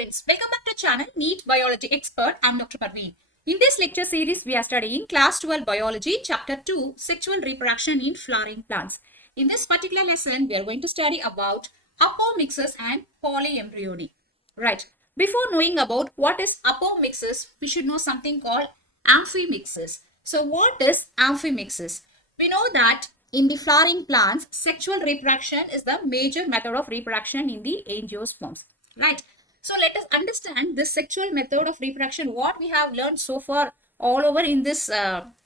friends, welcome back to channel Neet Biology Expert. I'm Dr. Parveen. In this lecture series, we are studying Class 12 Biology, Chapter 2, Sexual Reproduction in Flowering Plants. In this particular lesson, we are going to study about Apomixis and Polyembryony. Right. Before knowing about what is Apomixis, we should know something called Amphimixis. So what is Amphimixis? We know that in the flowering plants, sexual reproduction is the major method of reproduction in the angiosperms. Right. So let us understand this sexual method of reproduction, what we have learned so far all over in this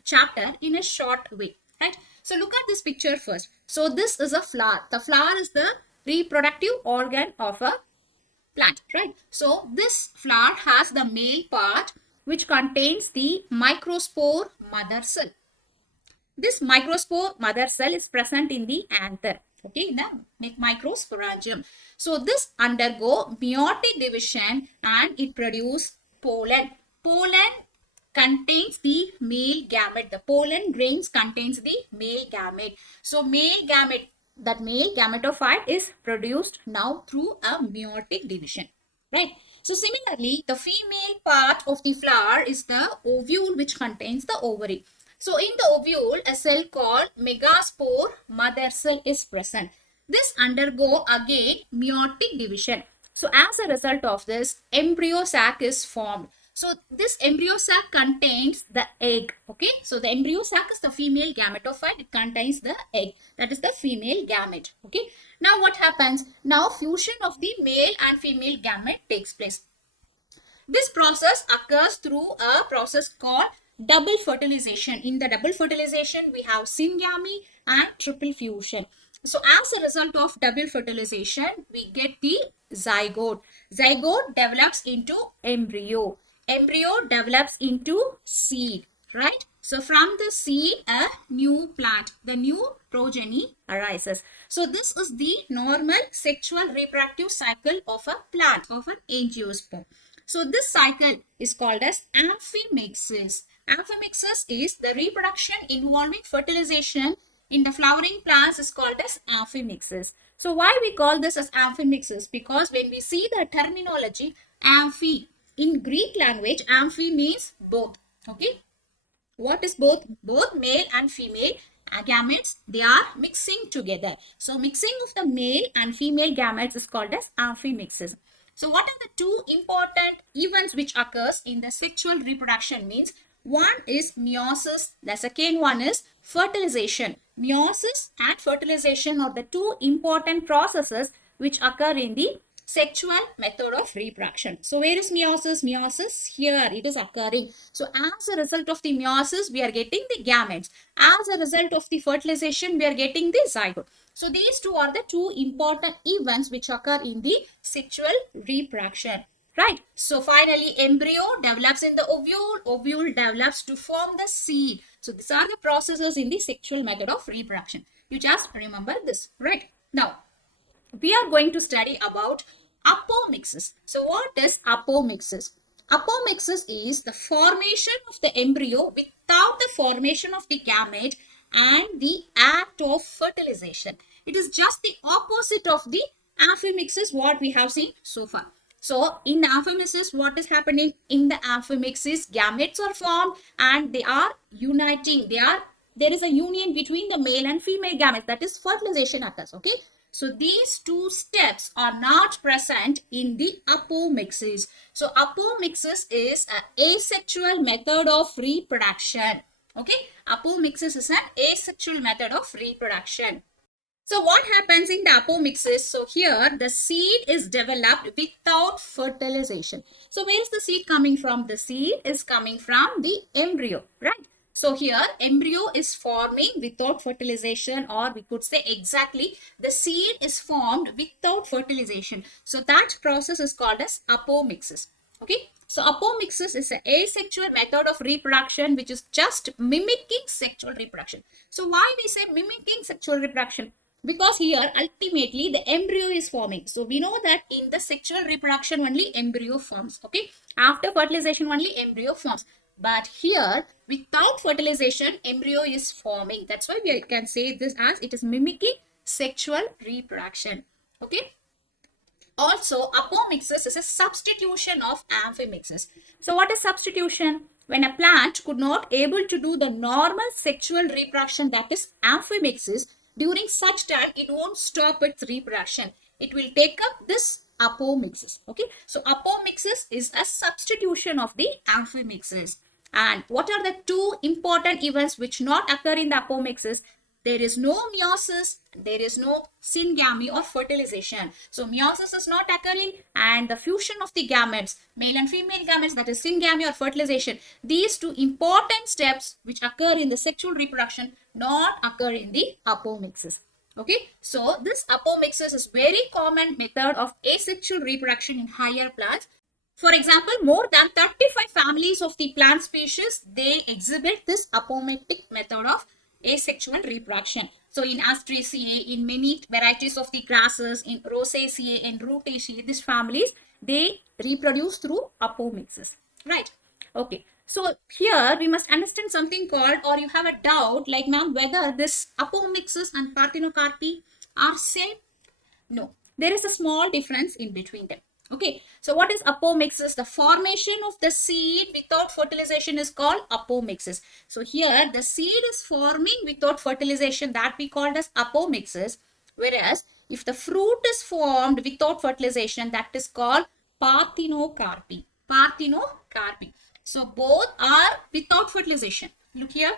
chapter in a short way. Right. So look at this picture first. So this is a flower. The flower is the reproductive organ of a plant. Right. So this flower has the male part which contains the microspore mother cell. This microspore mother cell is present in the anther. Okay, in the microsporangium. So this undergo meiotic division and it produces pollen. Pollen contains the male gamete. The pollen grains contains the male gamete. So male gamete, that male gametophyte is produced now through a meiotic division. Right. So similarly, the female part of the flower is the ovule which contains the ovary. So in the ovule, a cell called megaspore mother cell is present. This undergo again meiotic division. So as a result of this, embryo sac is formed. So this embryo sac contains the egg. Okay. So the embryo sac is the female gametophyte. It contains the egg. That is the female gamete. Okay. Now what happens? Now fusion of the male and female gamete takes place. This process occurs through a process called double fertilization. In the double fertilization, we have syngamy and triple fusion. So as a result of double fertilization, we get the zygote. Zygote develops into embryo. Embryo develops into seed, right? So from the seed, a new plant, the new progeny arises. So this is the normal sexual reproductive cycle of a plant, of an angiosperm. So this cycle is called as Amphimixis. Amphimixis is the reproduction involving fertilization in the flowering plants is called as Amphimixis. So why we call this as Amphimixis? Because when we see the terminology amphi, in Greek language, amphi means both. Okay. What is both? Both male and female gametes, they are mixing together. So mixing of the male and female gametes is called as amphimixis. So what are the two important events which occurs in the sexual reproduction means? One is meiosis, the second one is fertilization. Meiosis and fertilization are the two important processes which occur in the sexual method of reproduction. So where is meiosis? Meiosis here, it is occurring. So as a result of the meiosis, we are getting the gametes. As a result of the fertilization, we are getting the zygote. So these two are the two important events which occur in the sexual reproduction. Right. So finally, embryo develops in the ovule. Ovule develops to form the seed. So these are the processes in the sexual method of reproduction. You just remember this. Right. Now, we are going to study about apomixis. So what is apomixis? Apomixis is the formation of the embryo without the formation of the gamete and the act of fertilization. It is just the opposite of the amphimixis what we have seen so far. So in the amphimixis, what is happening? In the amphimixis, gametes are formed and they are uniting. There is a union between the male and female gametes, that is fertilization occurs. Okay. So these two steps are not present in the apomixis. So apomixis is an asexual method of reproduction. Okay. Apomixis is an asexual method of reproduction. So what happens in the apomixis? So here the seed is developed without fertilization. So where is the seed coming from? The seed is coming from the embryo, right? So here embryo is forming without fertilization, or we could say exactly the seed is formed without fertilization. So that process is called as apomixis. Okay. So apomixis is an asexual method of reproduction which is just mimicking sexual reproduction. So why we say mimicking sexual reproduction? Because here ultimately the embryo is forming. So we know that in the sexual reproduction only embryo forms. Okay. After fertilization only embryo forms. But here without fertilization embryo is forming. That's why we can say this as it is mimicking sexual reproduction. Okay. Also, apomixis is a substitution of amphimixis. So what is substitution? When a plant could not able to do the normal sexual reproduction, that is amphimixis, during such time it won't stop its reproduction. It will take up this apomixis. Okay, so apomixis is a substitution of the amphimixis. And what are the two important events which not occur in the apomixis? There is no meiosis, there is no syngamy or fertilization. So meiosis is not occurring, and the fusion of the gametes, male and female gametes, that is syngamy or fertilization, these two important steps which occur in the sexual reproduction not occur in the apomixis. Okay, so this apomixis is very common method of asexual reproduction in higher plants. For example, more than 35 families of the plant species, they exhibit this apomictic method of asexual reproduction. So in Asteraceae, in many varieties of the grasses, in Rosaceae and Rutaceae, these families, they reproduce through apomixis. Right? Okay. So here we must understand something called, or you have a doubt like, ma'am, whether this apomixis and parthenocarpy are same. No, there is a small difference in between them. Okay, so what is apomixis? The formation of the seed without fertilization is called apomixis. So here the seed is forming without fertilization, that we called as apomixis. Whereas if the fruit is formed without fertilization, that is called parthenocarpy. Parthenocarpy. So both are without fertilization. Look here.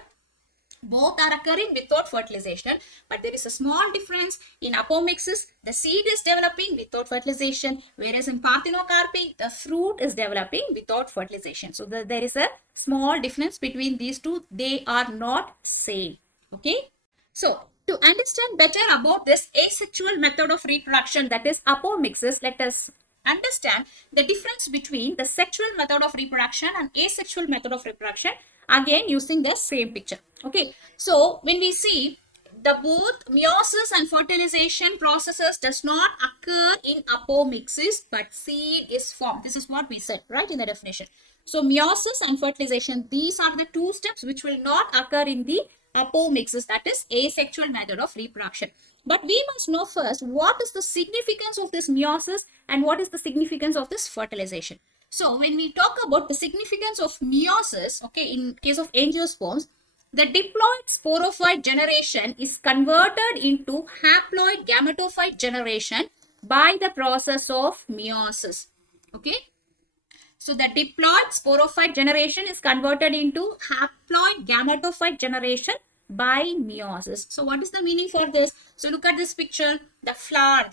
Both are occurring without fertilization, but there is a small difference. In apomixis, the seed is developing without fertilization, whereas in parthenocarpy, the fruit is developing without fertilization. So there is a small difference between these two. They are not same. Okay. So to understand better about this asexual method of reproduction, that is apomixis, let us understand the difference between the sexual method of reproduction and asexual method of reproduction, again using the same picture. Okay, so when we see the both meiosis and fertilization processes does not occur in apomixis, but seed is formed. This is what we said right in the definition. So meiosis and fertilization, these are the two steps which will not occur in the apomixis, that is asexual method of reproduction. But we must know first what is the significance of this meiosis and what is the significance of this fertilization. So when we talk about the significance of meiosis, okay, in case of angiosperms, the diploid sporophyte generation is converted into haploid gametophyte generation by the process of meiosis. Okay. So the diploid sporophyte generation is converted into haploid gametophyte generation by meiosis. So what is the meaning for this? So look at this picture. The flower,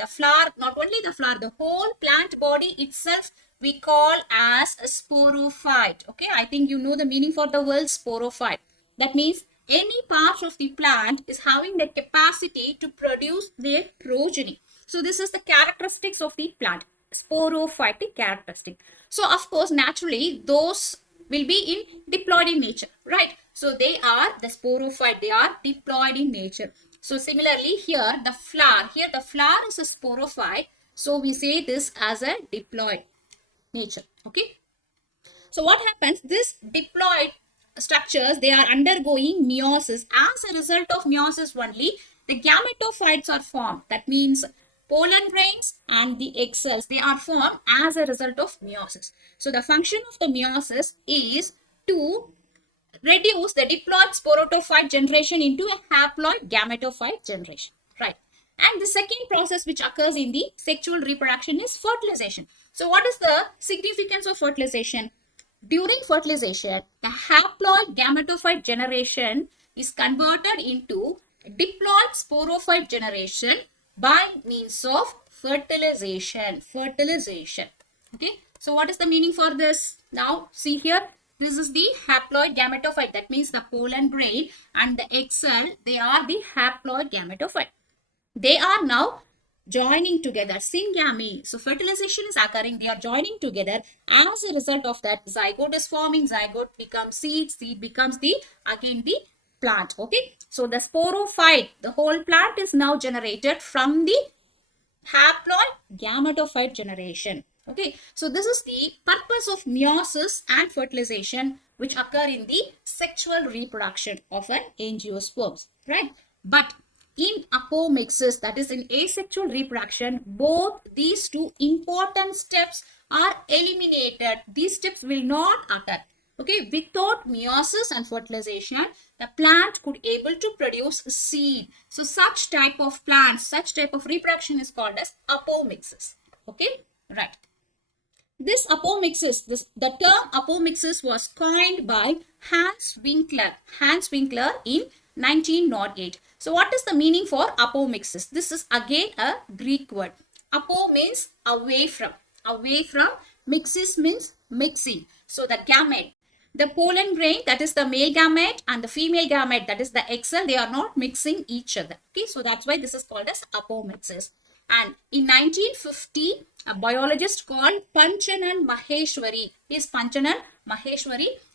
not only the flower, the whole plant body itself we call as a sporophyte. Okay, I think you know the meaning for the word sporophyte. That means any part of the plant is having the capacity to produce their progeny. So this is the characteristics of the plant, sporophytic characteristic. So of course, naturally, those will be in diploid in nature, right? So they are the sporophyte, they are diploid in nature. So similarly here the flower is a sporophyte. So we say this as a diploid nature. Okay. So what happens? This diploid structures, they are undergoing meiosis. As a result of meiosis only, the gametophytes are formed. That means pollen grains and the egg cells, they are formed as a result of meiosis. So the function of the meiosis is to reduce the diploid sporophyte generation into a haploid gametophyte generation. Right. And the second process which occurs in the sexual reproduction is fertilization. So what is the significance of fertilization? During fertilization, the haploid gametophyte generation is converted into diploid sporophyte generation by means of fertilization. Okay. So what is the meaning for this? Now see here, this is the haploid gametophyte. That means the pollen grain and the egg cell, they are the haploid gametophyte. They are now joining together, syngamy. So fertilization is occurring, they are joining together. As a result of that, zygote is forming, zygote becomes seed, seed becomes the plant. Okay, so the sporophyte, the whole plant is now generated from the haploid gametophyte generation. Okay, so this is the purpose of meiosis and fertilization which occur in the sexual reproduction of an angiosperms, right? But In apomixis, that is in asexual reproduction, both these two important steps are eliminated. These steps will not occur. Okay, without meiosis and fertilization, the plant could able to produce seed. So such type of plants, such type of reproduction is called as apomixis. Okay, right. This apomixis, the term apomixis was coined by Hans Winkler in 1908. So what is the meaning for apomixis? This is again a Greek word. Apo means away from, mixis means mixing. So the gamete, the pollen grain, that is the male gamete, and the female gamete, that is the egg cell, they are not mixing each other. Okay, so that's why this is called as apomixis. And in 1950, a biologist called Panchanan Maheshwari,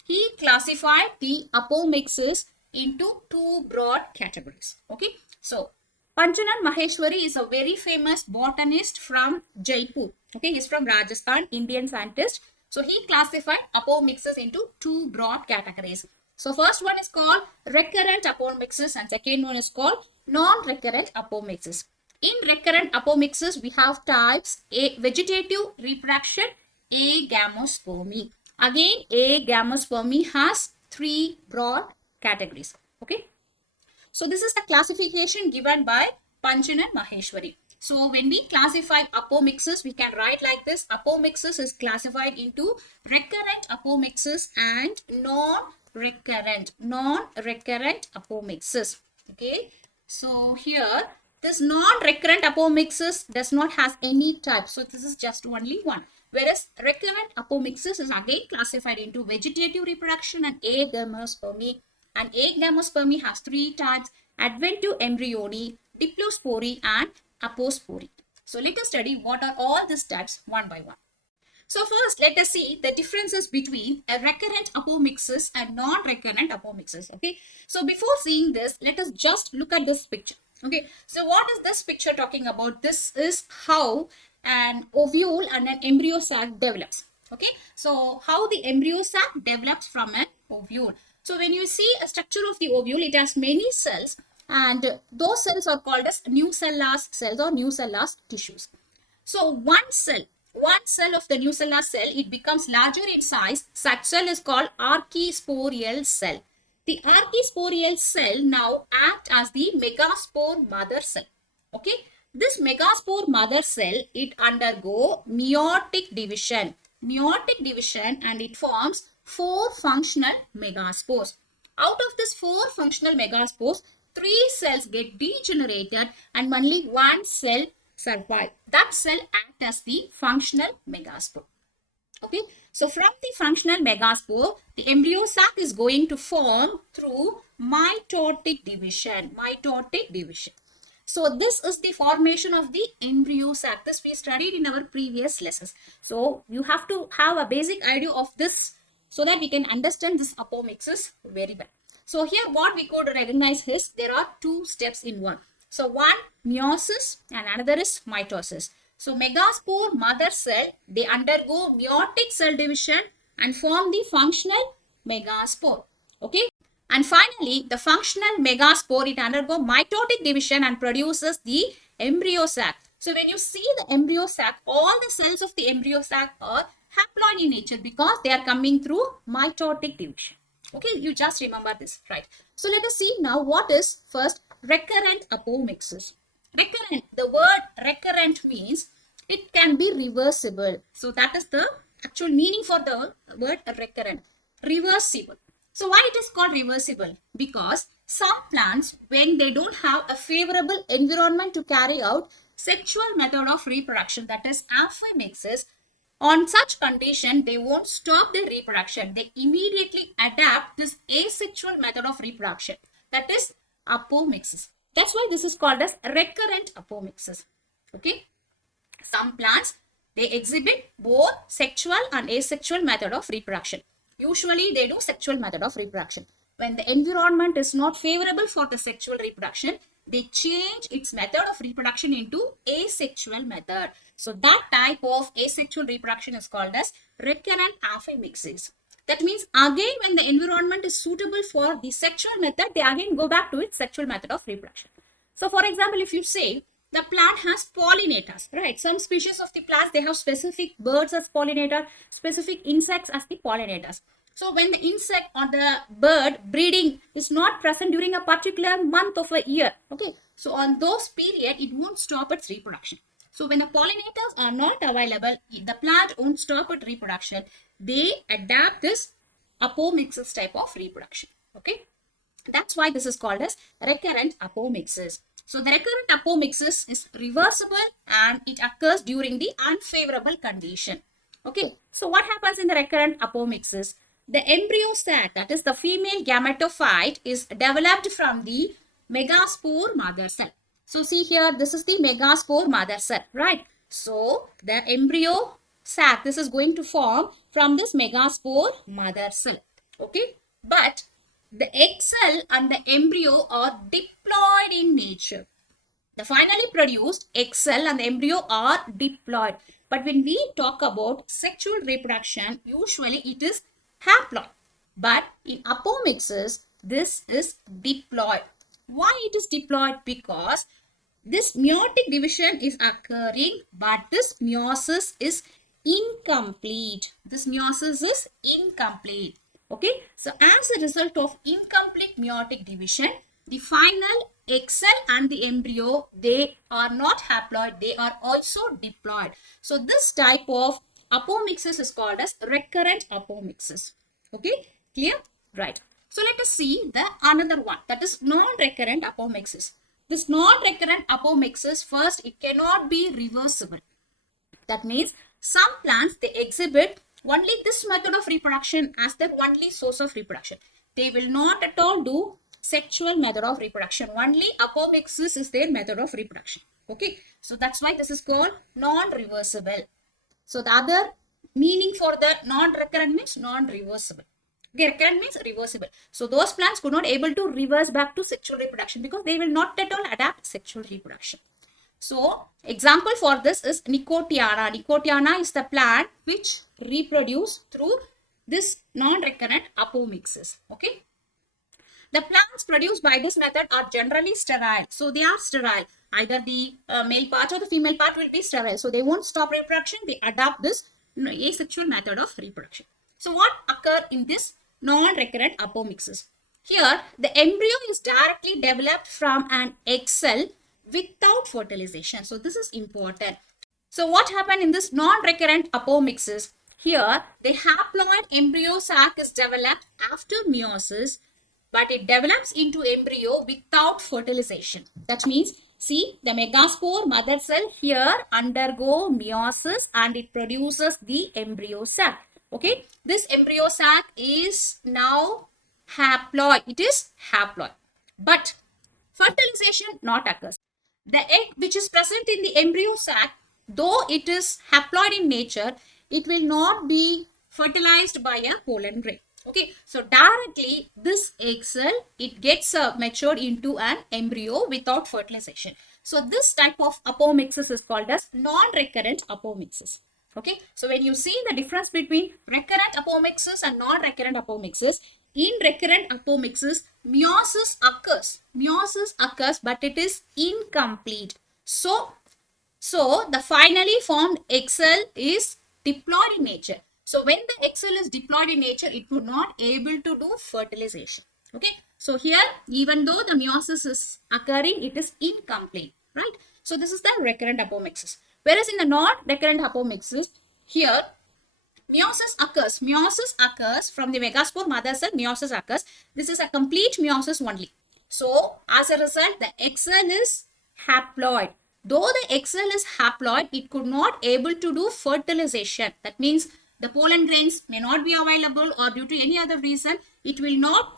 he classified the apomixis into two broad categories. Okay, so Panchanan Maheshwari is a very famous botanist from Jaipur. Okay, he's from Rajasthan, Indian scientist. So he classified apomixis into two broad categories. So first one is called recurrent apomixis and second one is called non-recurrent apomixis. In recurrent apomixis, we have types A. Vegetative reproduction, Agamospermy. Again, Agamospermy has three broad categories. Okay. So this is the classification given by Panchanan Maheshwari. So when we classify apomixis, we can write like this. Apomixis is classified into recurrent apomixis and non-recurrent apomixis. Okay. So here, this non-recurrent apomixis does not have any type. So this is just only one. Whereas recurrent apomixis is again classified into vegetative reproduction and Agamospermy. And Agamospermy has three types: Adventive Embryony, Diplospori and Apospori. So let us study what are all these types one by one. So first, let us see the differences between a recurrent apomixis and non-recurrent apomixis. Okay. So before seeing this, let us just look at this picture. Okay. So what is this picture talking about? This is how an ovule and an embryo sac develops. Okay. So how the embryo sac develops from an ovule. So when you see a structure of the ovule, it has many cells, and those cells are called as nucellus cells or nucellus tissues. So one cell of the nucellus cell, it becomes larger in size. Such cell is called archisporial cell. The archisporial cell now acts as the megaspore mother cell. Okay. This megaspore mother cell, it undergo meiotic division, and it forms 4 functional megaspores. Out of this 4 functional megaspores, 3 cells get degenerated and only 1 cell survive. That cell acts as the functional megaspore. Okay. So from the functional megaspore, the embryo sac is going to form through mitotic division. So this is the formation of the embryo sac. This we studied in our previous lessons. So you have to have a basic idea of this so that we can understand this apomixis very well. So here what we could recognize is there are 2 steps in one. So one meiosis and another is mitosis. So megaspore mother cell, they undergo meiotic cell division and form the functional megaspore. Okay. And finally, the functional megaspore, it undergo mitotic division and produces the embryo sac. So when you see the embryo sac, all the cells of the embryo sac are haploid in nature because they are coming through mitotic division. Okay, you just remember this, right? So let us see now what is first recurrent apomixis. Recurrent, the word recurrent means it can be reversible. So that is the actual meaning for the word recurrent. Reversible. So why it is called reversible? Because some plants, when they don't have a favorable environment to carry out sexual method of reproduction, that is apomixis, on such condition, they won't stop their reproduction. They immediately adapt this asexual method of reproduction. That is apomixis. That's why this is called as recurrent apomixis. Okay. Some plants, they exhibit both sexual and asexual method of reproduction. Usually, they do sexual method of reproduction. When the environment is not favorable for the sexual reproduction, they change its method of reproduction into asexual method. So that type of asexual reproduction is called as recurrent apomixis. That means again when the environment is suitable for the sexual method, they again go back to its sexual method of reproduction. So for example, if you say the plant has pollinators, right? Some species of the plants, they have specific birds as pollinator, specific insects as the pollinators. So when the insect or the bird breeding is not present during a particular month of a year, okay, so on those period, it won't stop its reproduction. So when the pollinators are not available, the plant won't stop its reproduction. They adapt this apomixis type of reproduction, okay. That's why this is called as recurrent apomixis. So the recurrent apomixis is reversible and it occurs during the unfavorable condition. Okay, so what happens in the recurrent apomixis? The embryo sac, that is the female gametophyte, is developed from the megaspore mother cell. So see here, this is the megaspore mother cell, right? So the embryo sac, this is going to form from this megaspore mother cell. Okay, but the egg cell and the embryo are diploid in nature. The finally produced egg cell and the embryo are diploid. But when we talk about sexual reproduction, usually it is haploid. But in apomixis, this is diploid. Why it is diploid? Because this meiotic division is occurring, but this meiosis is incomplete. This meiosis is incomplete. Okay, so as a result of incomplete meiotic division, the final egg cell and the embryo, they are not haploid, they are also diploid. So this type of apomixis is called as recurrent apomixis. Okay, clear? Right. So let us see the another one, that is non-recurrent apomixis. This non-recurrent apomixis, first, it cannot be reversible. That means some plants, they exhibit only this method of reproduction as their only source of reproduction. They will not at all do sexual method of reproduction. Only apomixis is their method of reproduction. Okay, so that's why this is called non-reversible. So the other meaning for the non-recurrent means non-reversible. Recurrent means reversible. So those plants could not able to reverse back to sexual reproduction because they will not at all adapt sexual reproduction. So example for this is Nicotiana. Nicotiana is the plant which reproduce through this non-recurrent apomixis. Okay. The plants produced by this method are generally sterile. So they are sterile. Either the male part or the female part will be sterile. So they won't stop reproduction. They adopt this asexual method of reproduction. So what occurs in this non-recurrent apomixis? Here, the embryo is directly developed from an egg cell without fertilization. So this is important. So what happened in this non-recurrent apomixis? Here, the haploid embryo sac is developed after meiosis, but it develops into embryo without fertilization. That means, see, the megaspore mother cell here undergo meiosis and it produces the embryo sac. Okay, this embryo sac is now haploid. It is haploid, but fertilization not occurs. The egg which is present in the embryo sac, though it is haploid in nature, it will not be fertilized by a pollen grain. Okay, so directly this egg cell, it gets matured into an embryo without fertilization. So this type of apomixis is called as non-recurrent apomixis. Okay, so when you see the difference between recurrent apomixis and non-recurrent apomixis, in recurrent apomixis, meiosis occurs, but it is incomplete. So the finally formed egg cell is diploid in nature. So when the egg cell is diploid in nature, it would not able to do fertilization. Okay, so here, even though the meiosis is occurring, it is incomplete, right? So this is the recurrent apomixis. Whereas in the non-recurrent apomixis, here meiosis occurs. Meiosis occurs from the megaspore mother cell. Meiosis occurs. This is a complete meiosis only. So as a result, the egg cell is haploid. Though the egg cell is haploid, it could not able to do fertilization. That means the pollen grains may not be available, or due to any other reason, it will not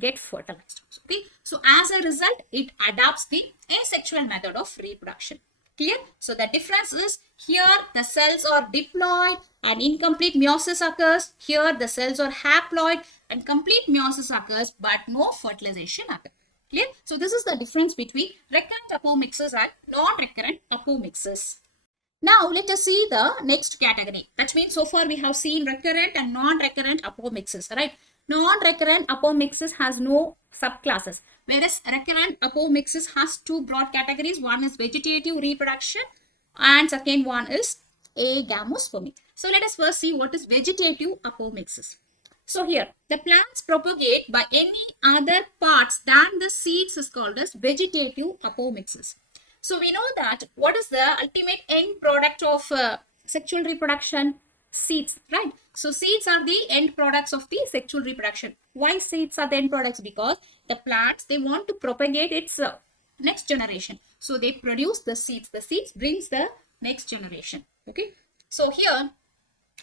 get fertilized. Okay. So as a result, it adopts the asexual method of reproduction. Clear? So the difference is, here the cells are diploid and incomplete meiosis occurs. Here the cells are haploid and complete meiosis occurs, but no fertilization occurs. Clear? So this is the difference between recurrent apomixis and non-recurrent apomixis. Now let us see the next category. That means so far we have seen recurrent and non-recurrent apomixis, right? Non-recurrent apomixis has no subclasses, whereas recurrent apomixis has two broad categories. One is vegetative reproduction and second one is agamospermy. So let us first see what is vegetative apomixis. So here, the plants propagate by any other parts than the seeds is called as vegetative apomixis. So we know that what is the ultimate end product of sexual reproduction? Seeds, right? So seeds are the end products of the sexual reproduction. Why seeds are the end products? Because the plants, they want to propagate its next generation. So they produce the seeds. The seeds brings the next generation. Okay. So here,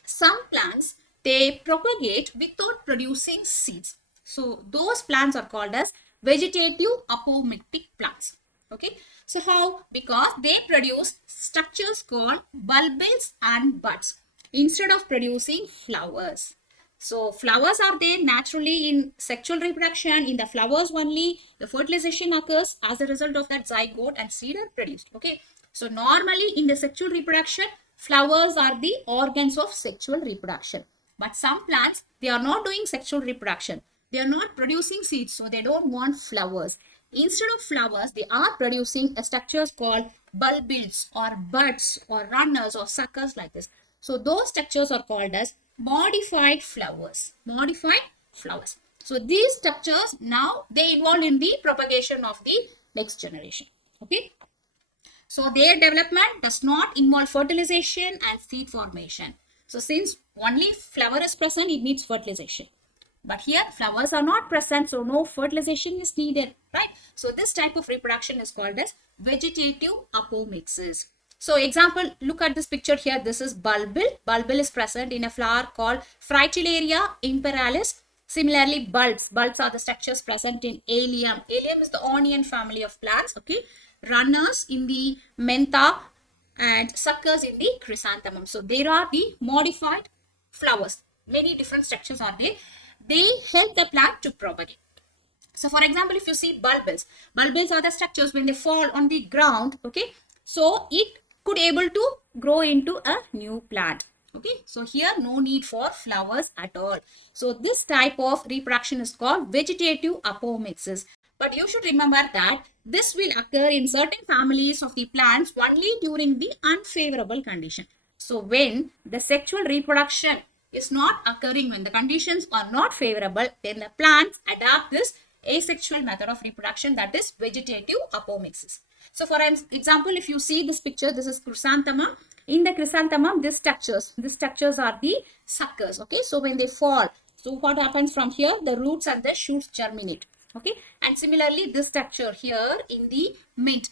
some plants, they propagate without producing seeds. So those plants are called as vegetative apomictic plants. Okay. So how? Because they produce structures called bulbils and buds instead of producing flowers. So flowers are there naturally in sexual reproduction. In the flowers only, the fertilization occurs. As a result of that, zygote and seed are produced. Okay. So normally in the sexual reproduction, flowers are the organs of sexual reproduction. But some plants, they are not doing sexual reproduction. They are not producing seeds, so they don't want flowers. Instead of flowers, they are producing structures called bulbils or buds or runners or suckers like this. So those structures are called as modified flowers. Modified flowers. So these structures now they involve in the propagation of the next generation. Okay. So their development does not involve fertilization and seed formation. So since only flower is present, it needs fertilization. But here flowers are not present, so no fertilization is needed, right? So this type of reproduction is called as vegetative apomixis. So example, look at this picture here. This is bulbil. Bulbil is present in a flower called Fritillaria imperialis. Similarly, bulbs. Bulbs are the structures present in allium. Allium is the onion family of plants, okay? Runners in the mentha and suckers in the chrysanthemum. So there are the modified flowers. Many different structures are there. They help the plant to propagate. So for example, if you see bulbils, bulbils are the structures when they fall on the ground, okay? So it could able to grow into a new plant. Okay, so here no need for flowers at all. So this type of reproduction is called vegetative apomixis. But you should remember that this will occur in certain families of the plants only during the unfavorable condition. So when the sexual reproduction is not occurring, when the conditions are not favorable, then the plants adapt this asexual method of reproduction, that is vegetative apomixis. So for example, if you see this picture, this is chrysanthemum. In the chrysanthemum, these structures are the suckers. Okay, so when they fall, so what happens from here? The roots and the shoots germinate. Okay, and similarly, this structure here in the mint.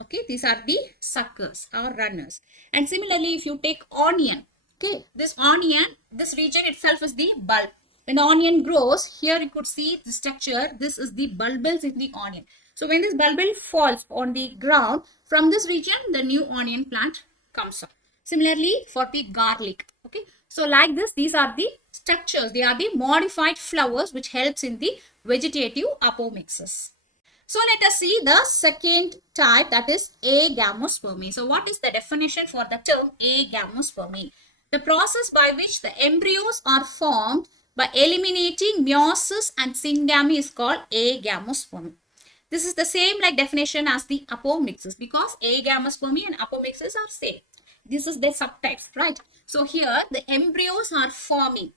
Okay, these are the suckers or runners. And similarly, if you take onion, okay, this onion, this region itself is the bulb. When the onion grows, here you could see the structure. This is the bulbils in the onion. So when this bulbil falls on the ground, from this region, the new onion plant comes up. Similarly, for the garlic, okay. So like this, these are the structures. They are the modified flowers which helps in the vegetative apomixis. So let us see the second type, that is Agamospermy. So what is the definition for the term Agamospermy? The process by which the embryos are formed by eliminating meiosis and syngamy is called Agamospermy. This is the same like definition as the apomixis, because Agamospermy and apomixis are same. This is the subtypes, right? So here the embryos are forming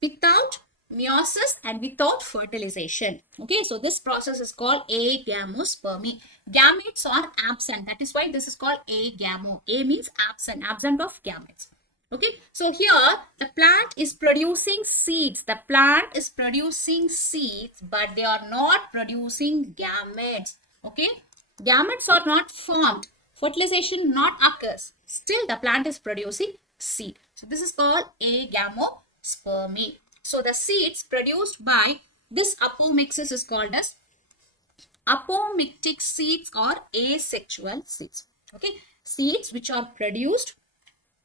without meiosis and without fertilization. Okay, so this process is called agamospermy. Gametes are absent. That is why this is called agamo. A means absent, absent of gametes. Okay, so here the plant is producing seeds. The plant is producing seeds, but they are not producing gametes. Okay, gametes are not formed. Fertilization not occurs. Still the plant is producing seed. So this is called agamospermy. So the seeds produced by this apomixis is called as apomictic seeds or asexual seeds. Okay, seeds which are produced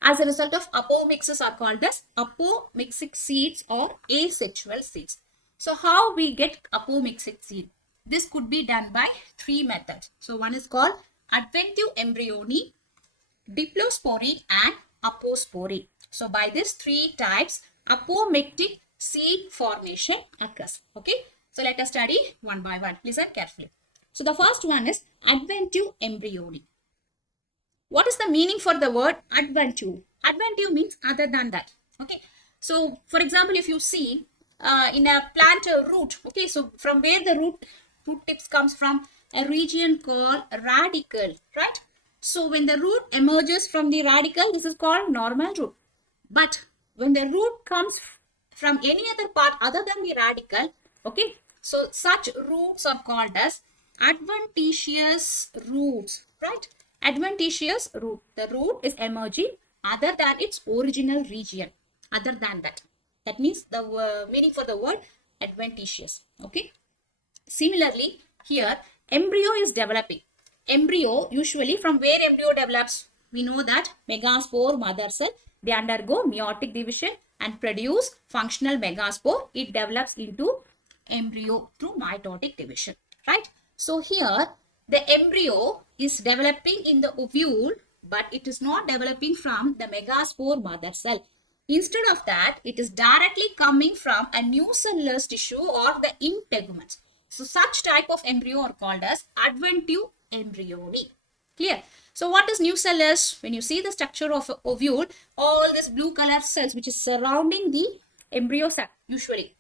as a result of apomixis are called as apomixic seeds or asexual seeds. So how we get apomixic seed? This could be done by three methods. So one is called Adventive Embryony, Diplospory and Apospori. So by these three types, apomictic seed formation occurs. Okay. So let us study one by one. Listen carefully. So the first one is Adventive Embryony. What is the meaning for the word adventive? Adventive means other than that. Okay. So for example, if you see in a plant root, okay, so from where the root tips comes from, a region called radicle, right? So when the root emerges from the radicle, this is called normal root. But when the root comes from any other part other than the radicle, okay, so such roots are called as adventitious roots, right? Adventitious root. The root is emerging other than its original region. Other than that. That means the meaning for the word adventitious. Okay. Similarly, here embryo is developing. Embryo, usually from where embryo develops? We know that megaspore, mother cell, they undergo meiotic division and produce functional megaspore. It develops into embryo through mitotic division, right? So here the embryo is developing in the ovule, but it is not developing from the megaspore mother cell. Instead of that, it is directly coming from a nucellus tissue or the integuments. So such type of embryo are called as Adventive Embryony. Clear? So what is nucellus? When you see the structure of an ovule, all these blue color cells which is surrounding the embryo sac usually.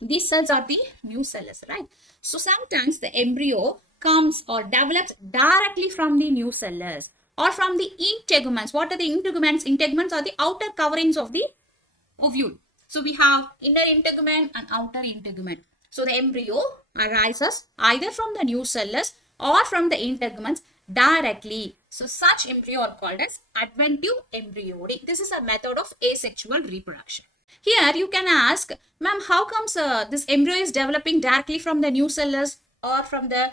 These cells are the nucellus, right? So sometimes the embryo comes or develops directly from the nucellus or from the integuments. What are the integuments? Integuments are the outer coverings of the ovule. So we have inner integument and outer integument. So the embryo arises either from the nucellus or from the integuments directly. So such embryo are called as Adventive Embryony. This is a method of asexual reproduction. Here you can ask, ma'am, how comes this embryo is developing directly from the nucellus or from the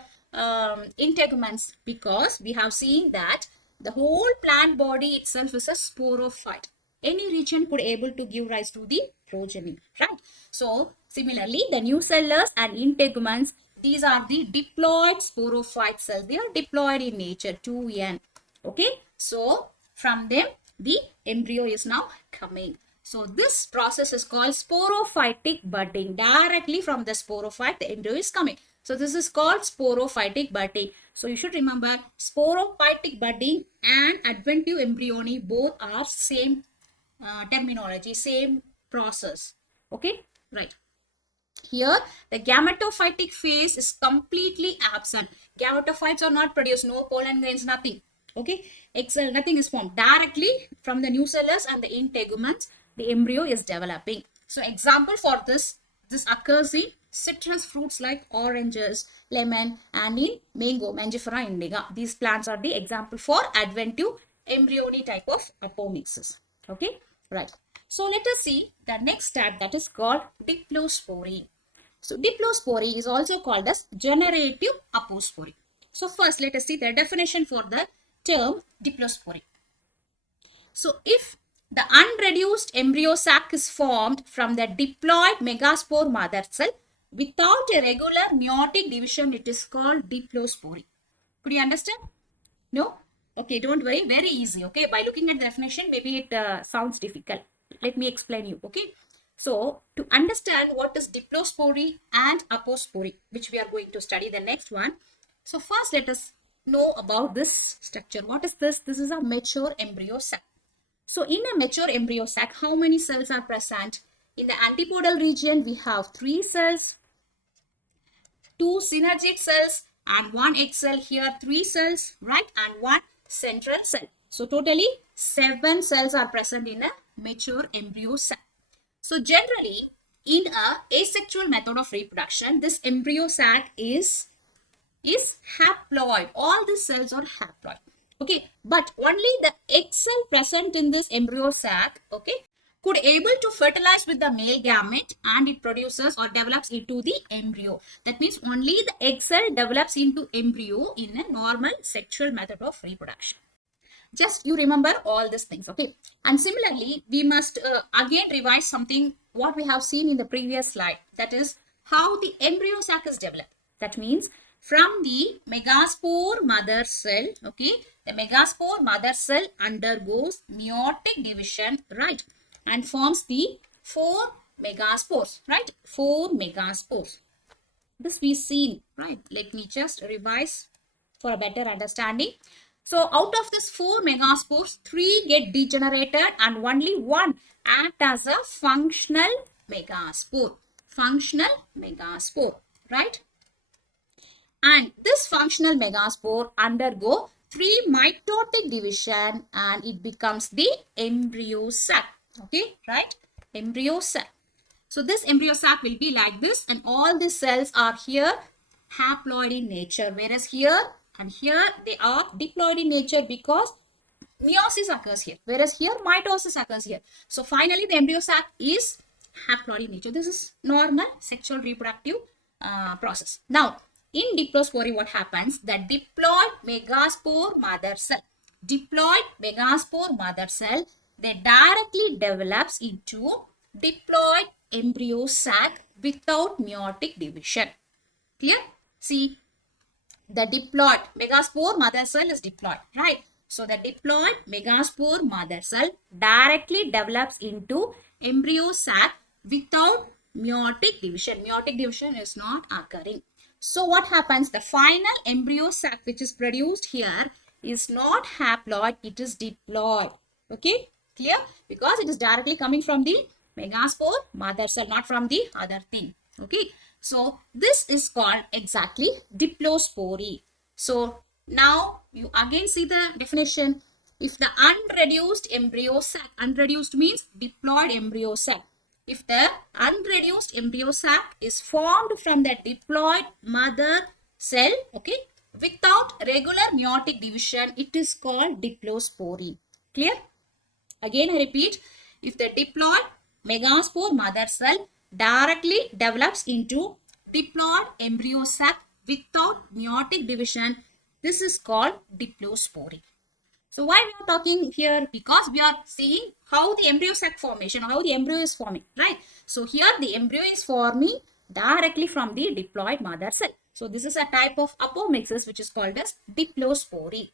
integuments? Because we have seen that the whole plant body itself is a sporophyte. Any region could able to give rise to the progeny, right? So similarly, the nucellus and integuments, these are the diploid sporophyte cells. They are diploid in nature, 2n. Okay, so from them the embryo is now coming. So this process is called sporophytic budding. Directly from the sporophyte, the embryo is coming. So this is called sporophytic budding. So you should remember sporophytic budding and adventive embryony both are same terminology, same process. Okay, right. Here the gametophytic phase is completely absent. Gametophytes are not produced, no pollen grains, nothing. Okay, nothing is formed. Directly from the nucellus and the integuments, the embryo is developing. So example for this occurs in citrus fruits like oranges, lemon, and in mango, Mangifera indica. These plants are the example for adventive embryony type of apomixis. Okay, right. So let us see the next step, that is called diplospori. So diplospori is also called as generative apospori. So first let us see the definition for the term diplospori. So if the unreduced embryo sac is formed from the diploid megaspore mother cell without a regular meiotic division, it is called diplospori. Could you understand? No? Okay, don't worry, very easy. Okay, by looking at the definition, maybe it sounds difficult. Let me explain you. Okay, so to understand what is diplospori and apospori, which we are going to study the next one. So first let us know about this structure. What is this? This is a mature embryo sac. So in a mature embryo sac, how many cells are present? In the antipodal region, we have 3 cells, 2 synergic cells, and 1 egg cell. Here 3 cells, right? And 1 central cell. So totally 7 cells are present in a mature embryo sac. So generally, in a asexual method of reproduction, this embryo sac is haploid. All the cells are haploid. Okay, but only the egg cell present in this embryo sac, okay, could able to fertilize with the male gamete and it produces or develops into the embryo. That means only the egg cell develops into embryo in a normal sexual method of reproduction. Just you remember all these things, okay? And similarly, we must again revise something what we have seen in the previous slide. That is how the embryo sac is developed. That means from the megaspore mother cell, okay, the megaspore mother cell undergoes meiotic division, right, and forms the 4 megaspores, right? 4 megaspores. This we've seen, right? Let me just revise for a better understanding. So out of this 4 megaspores, 3 get degenerated and only 1 act as a functional megaspore. Functional megaspore, right? And this functional megaspore undergo 3 mitotic division and it becomes the embryo sac. Okay, right? Embryo sac. So this embryo sac will be like this and all the cells are here haploid in nature, whereas here and here they are diploid in nature because meiosis occurs here, whereas here mitosis occurs here. So finally the embryo sac is haploid in nature. This is normal sexual reproductive process. Now in diplospori what happens? The diploid megaspore mother cell, they directly develops into diploid embryo sac without meiotic division. Clear? See, the diploid megaspore mother cell is diploid, right? So the diploid megaspore mother cell directly develops into embryo sac without meiotic division. Meiotic division is not occurring. So what happens? The final embryo sac which is produced here is not haploid, it is diploid. Okay, clear? Because it is directly coming from the megaspore mother cell, not from the other thing. Okay, so this is called exactly diplospori. So now you again see the definition. If the unreduced embryo sac, unreduced means diploid embryo sac. If the unreduced embryo sac is formed from the diploid mother cell, okay, without regular meiotic division, it is called diplospori. Clear? Again I repeat, if the diploid megaspore mother cell directly develops into diploid embryo sac without meiotic division, this is called diplospori. So why we are talking here? Because we are seeing how the embryo sac formation, how the embryo is forming, right? So here the embryo is forming directly from the diploid mother cell. So this is a type of apomixis which is called as diplospori.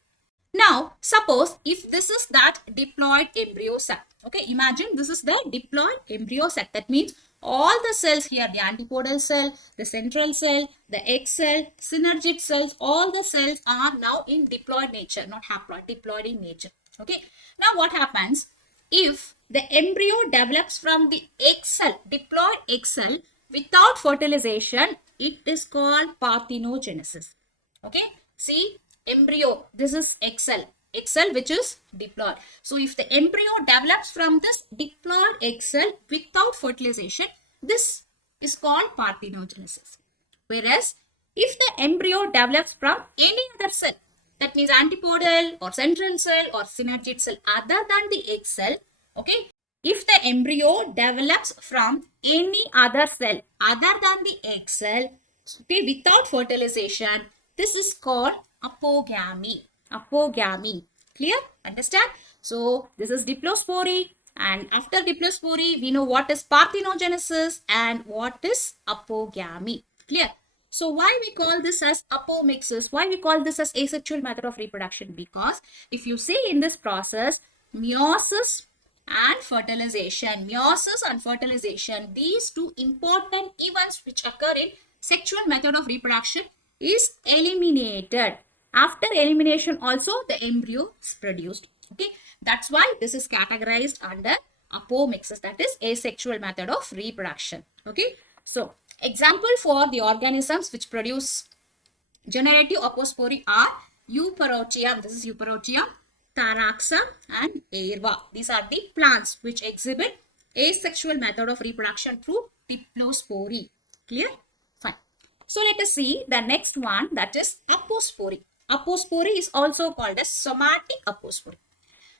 Now, suppose if this is that diploid embryo sac, okay, imagine this is the diploid embryo sac. That means all the cells here, the antipodal cell, the central cell, the egg cell, synergid cells, all the cells are now in diploid nature, not haploid, diploid in nature. Okay, now what happens if the embryo develops from the egg cell, diploid egg cell, without fertilization? It is called parthenogenesis. Okay, see, embryo, this is egg cell which is diploid. So if the embryo develops from this diploid egg cell without fertilization, this is called parthenogenesis. Whereas if the embryo develops from any other cell, that means antipodal or central cell or synergid cell other than the egg cell, okay, if the embryo develops from any other cell other than the egg cell, okay, without fertilization, this is called apogamy. Apogamy. Clear? Understand? So this is diplospori, and after diplospori we know what is parthenogenesis and what is apogamy. Clear? So why we call this as apomixis? Why we call this as asexual method of reproduction? Because if you see in this process, meiosis and fertilization, these two important events which occur in sexual method of reproduction is eliminated. After elimination also the embryo is produced. Okay, that's why this is categorized under apomixis, that is asexual method of reproduction. Okay, so example for the organisms which produce generative apospori are Euparotium, this is Euparotium, Taraxa and Airva. These are the plants which exhibit asexual method of reproduction through diplospori. Clear? Fine. So let us see the next one, that is Apospori. Apospori is also called as somatic apospori.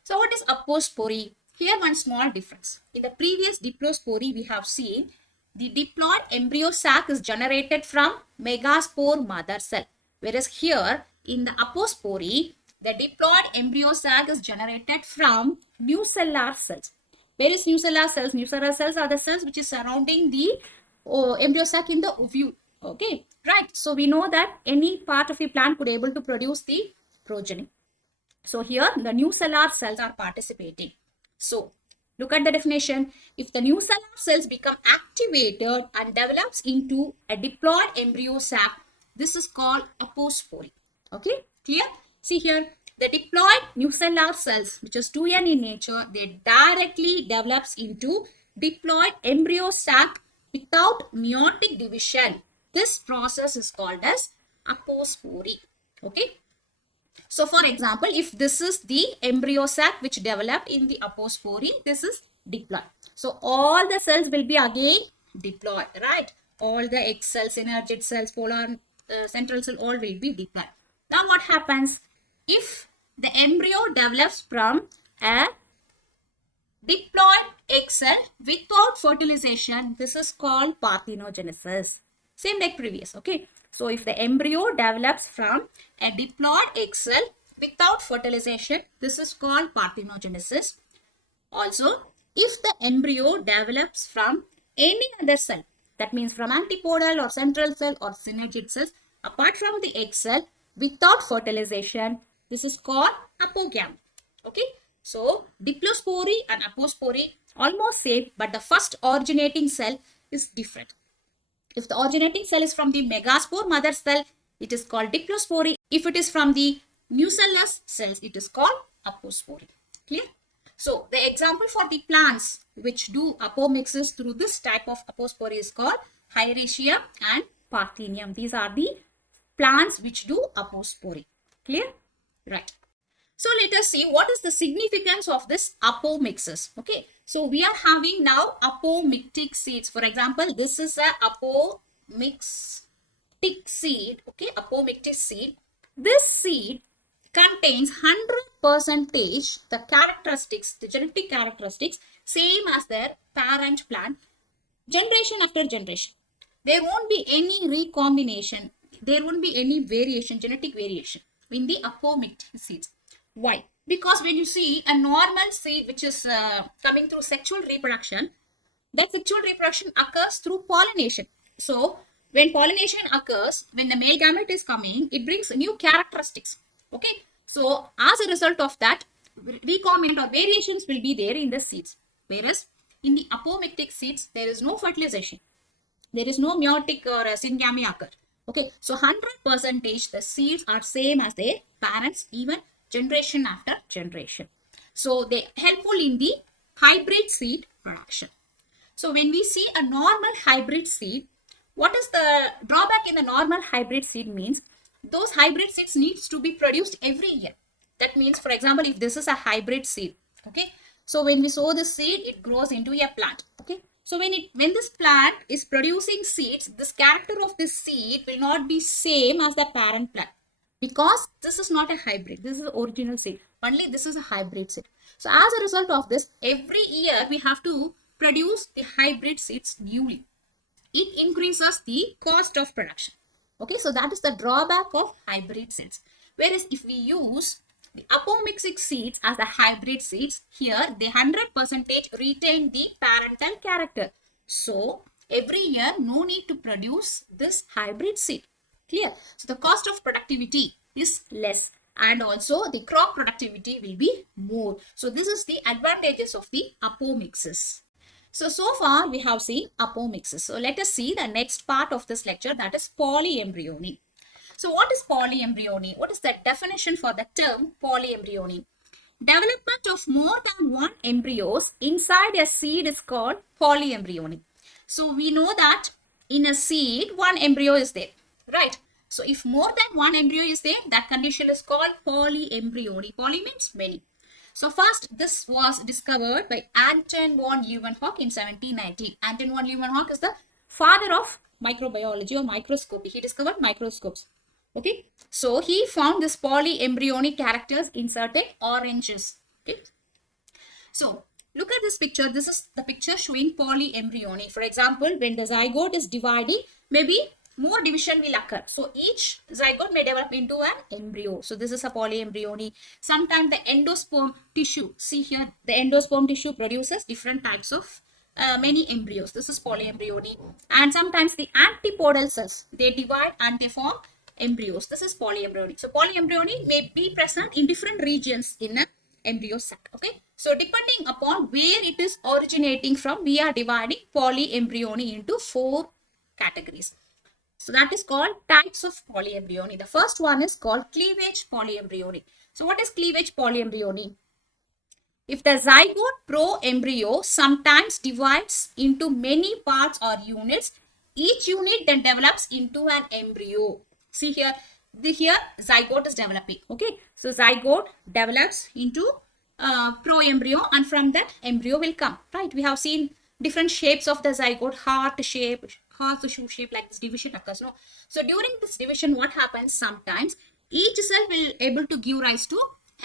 So what is apospori? Here one small difference. In the previous diplospori we have seen the diploid embryo sac is generated from megaspore mother cell. Whereas here in the apospori, the diploid embryo sac is generated from nucellar cells. Where is nucellar cells? Nucellar cells are the cells which is surrounding the embryo sac in the ovule. Okay, right. So we know that any part of the plant could be able to produce the progeny. So here the nucellar cells are participating. So Look at the definition. If the nucellar cells become activated and develops into a diploid embryo sac, this is called apospori. Okay, clear? See here, the diploid nucellar cells, which is 2n in nature, they directly develops into diploid embryo sac without meiotic division. This process is called as apospori. Okay. So, for example, if this is the embryo sac which developed in the apospori, this is diploid. So, all the cells will be again diploid, right? All the egg cells, synergid cells, polar, central cell, all will be diploid. Now, what happens? If the embryo develops from a diploid egg cell without fertilization, this is called parthenogenesis. Same like previous, okay? So, if the embryo develops from a diploid egg cell without fertilization, this is called parthenogenesis. Also, if the embryo develops from any other cell, that means from antipodal or central cell or synergid cells, apart from the egg cell without fertilization, this is called apogamy. Okay, so diplospori and apospori almost same, but the first originating cell is different. If the originating cell is from the megaspore mother cell, it is called diplospori. If it is from the nucellus cells, it is called apospori. Clear? So, the example for the plants which do apomixis through this type of apospori is called Hieracia and Parthenium. These are the plants which do apospori. Clear? Right. So, let us see what is the significance of this apomixis. Okay. So, we are having now apomictic seeds. For example, this is a apomixtic seed. Okay. Apomictic seed. This seed contains 100% the characteristics, the genetic characteristics, same as their parent plant, generation after generation. There won't be any recombination. There won't be any variation, genetic variation in the apomictic seeds. Why? Because when you see a normal seed which is coming through sexual reproduction, that sexual reproduction occurs through pollination. So, when pollination occurs, when the male gamete is coming, it brings new characteristics. Okay. So, as a result of that, recombinant or variations will be there in the seeds. Whereas, in the apomictic seeds, there is no fertilization. There is no meiotic or syngamy occur. Okay. So, 100% the seeds are same as their parents, even generation after generation. So, they are helpful in the hybrid seed production. So, when we see a normal hybrid seed, what is the drawback in the normal hybrid seed means? Those hybrid seeds needs to be produced every year. That means, for example, if this is a hybrid seed, okay. So, when we sow the seed, it grows into a plant, okay. So, when this plant is producing seeds, this character of this seed will not be same as the parent plant. Because this is not a hybrid, this is the original seed. Only this is a hybrid seed. So, as a result of this, every year we have to produce the hybrid seeds newly. It increases the cost of production. Okay, so that is the drawback of hybrid seeds. Whereas if we use the apomixis seeds as the hybrid seeds, here they 100% retain the parental character. So, every year no need to produce this hybrid seed. Clear? So, the cost of productivity is less and also the crop productivity will be more. So, this is the advantages of the apomixis. So far we have seen apomixis. So, let us see the next part of this lecture, that is polyembryony. So, what is polyembryony? What is the definition for the term polyembryony? Development of more than one embryos inside a seed is called polyembryony. So, we know that in a seed, one embryo is there, right? So, if more than one embryo is there, that condition is called polyembryony. Poly means many. So, first, this was discovered by Anton von Leeuwenhoek in 1719. Anton von Leeuwenhoek is the father of microbiology or microscopy. He discovered microscopes. Okay. So, he found this polyembryonic characters in certain oranges. Okay. So, look at this picture. This is the picture showing polyembryony. For example, when the zygote is dividing, maybe more division will occur. So, each zygote may develop into an embryo. So, this is a polyembryony. Sometimes the endosperm tissue, see here, the endosperm tissue produces different types of many embryos. This is polyembryony. And sometimes the antipodal cells, they divide and they form embryos. This is polyembryony. So, polyembryony may be present in different regions in a embryo sac. Okay. So depending upon where it is originating from, we are dividing polyembryony into 4 categories. So that is called types of polyembryony. The first one is called cleavage polyembryony. So what is cleavage polyembryony? If the zygote pro-embryo sometimes divides into many parts or units, each unit then develops into an embryo. See here, here zygote is developing. Okay, so zygote develops into pro-embryo, and from that embryo will come. Right, we have seen different shapes of the zygote, heart shape, horseshoe shape, like this division occurs. No, so during this division, what happens? Sometimes each cell will able to give rise to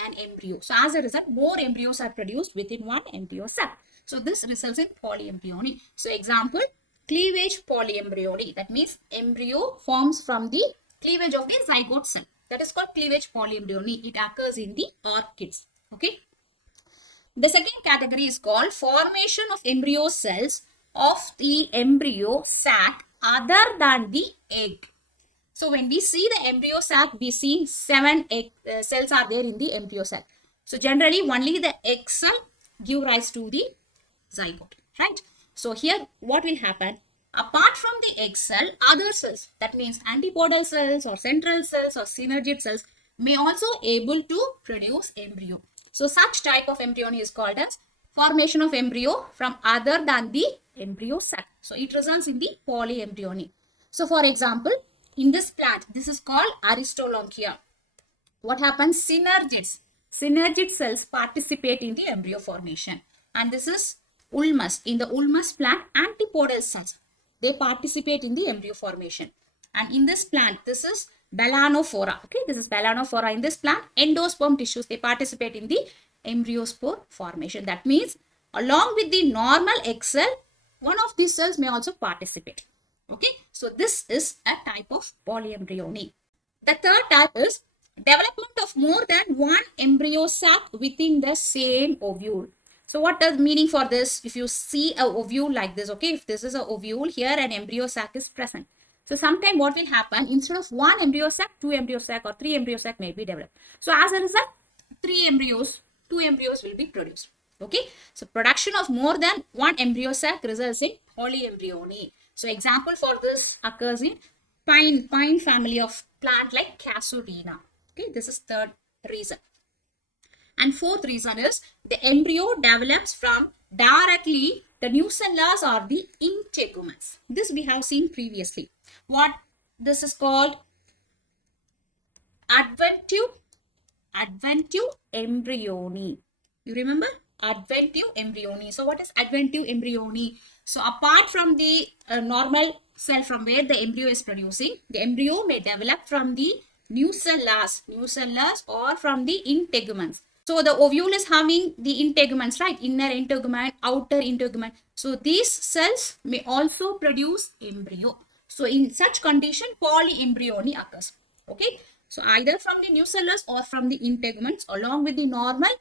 an embryo. So as a result, more embryos are produced within one embryo sac. So this results in polyembryony. So example, cleavage polyembryony. That means embryo forms from the cleavage of the zygote cell. That is called cleavage polyembryony. It occurs in the orchids. Okay. The second category is called formation of embryo cells of the embryo sac other than the egg. So when we see the embryo sac, we see 7 egg cells are there in the embryo sac. So generally only the egg cell give rise to the zygote, right? So here what will happen? Apart from the egg cell, other cells, that means antipodal cells or central cells or synergid cells, may also able to produce embryo. So such type of embryony is called as formation of embryo from other than the embryo sac. So it results in the polyembryony. So for example, in this plant, this is called Aristolochia. What happens? Synergids. Synergid cells participate in the embryo formation. And this is ulmus. In the ulmus plant, antipodal cells, they participate in the embryo formation. And in this plant, this is Balanophora. Okay, this is Balanophora. In this plant, endosperm tissues, they participate in the embryospore formation. That means along with the normal egg cell, one of these cells may also participate. Okay, so this is a type of polyembryony. The third type is development of more than one embryo sac within the same ovule. So what does meaning for this? If you see a ovule like this, okay, if this is a ovule, here an embryo sac is present. So sometime what will happen, instead of one embryo sac, 2 embryo sac or 3 embryo sac may be developed. So as a result, 2 embryos will be produced. Okay, so production of more than one embryo sac results in polyembryony. So example for this occurs in pine family of plant like Casuarina. Okay, this is third reason. And fourth reason is the embryo develops from directly the nucellas or the integuments. This we have seen previously. What this is called? Adventive Embryony. You remember? Adventive Embryony. So what is Adventive Embryony? So apart from the normal cell from where the embryo is producing, the embryo may develop from the nucellas or from the integuments. So the ovule is having the integuments, right? Inner integument, outer integument. So these cells may also produce embryo. So in such condition, polyembryony occurs. Okay. So either from the nucellas or from the integuments along with the normal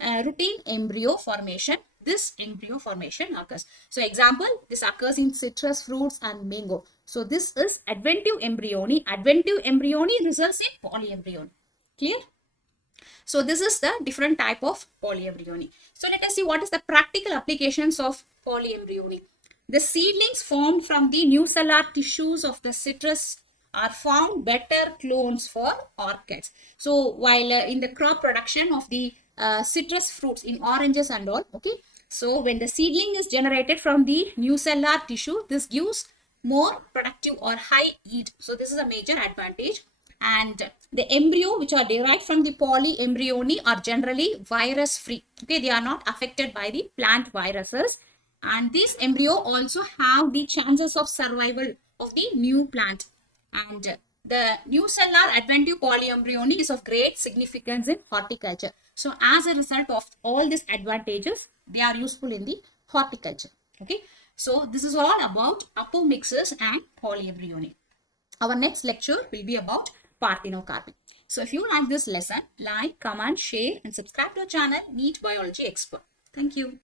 routine embryo formation, this embryo formation occurs. So example, this occurs in citrus fruits and mango. So this is adventive embryony. Adventive embryony results in polyembryony. Clear? So this is the different type of polyembryony. So let us see what is the practical applications of polyembryony. The seedlings formed from the nucellar tissues of the citrus are found better clones for orchids. So while in the crop production of the citrus fruits in oranges and all, okay, so when the seedling is generated from the nucellar tissue, this gives more productive or high yield. So this is a major advantage. And the embryo which are derived from the polyembryony are generally virus free. Okay, they are not affected by the plant viruses. And this embryo also have the chances of survival of the new plant. And the nucellar adventive polyembryony is of great significance in horticulture. So as a result of all these advantages, they are useful in the horticulture. Okay. So this is all about apomixis and polyembryony. Our next lecture will be about parthenocarping. So if you like this lesson, like, comment, share and subscribe to our channel Neet Biology Expert. Thank you.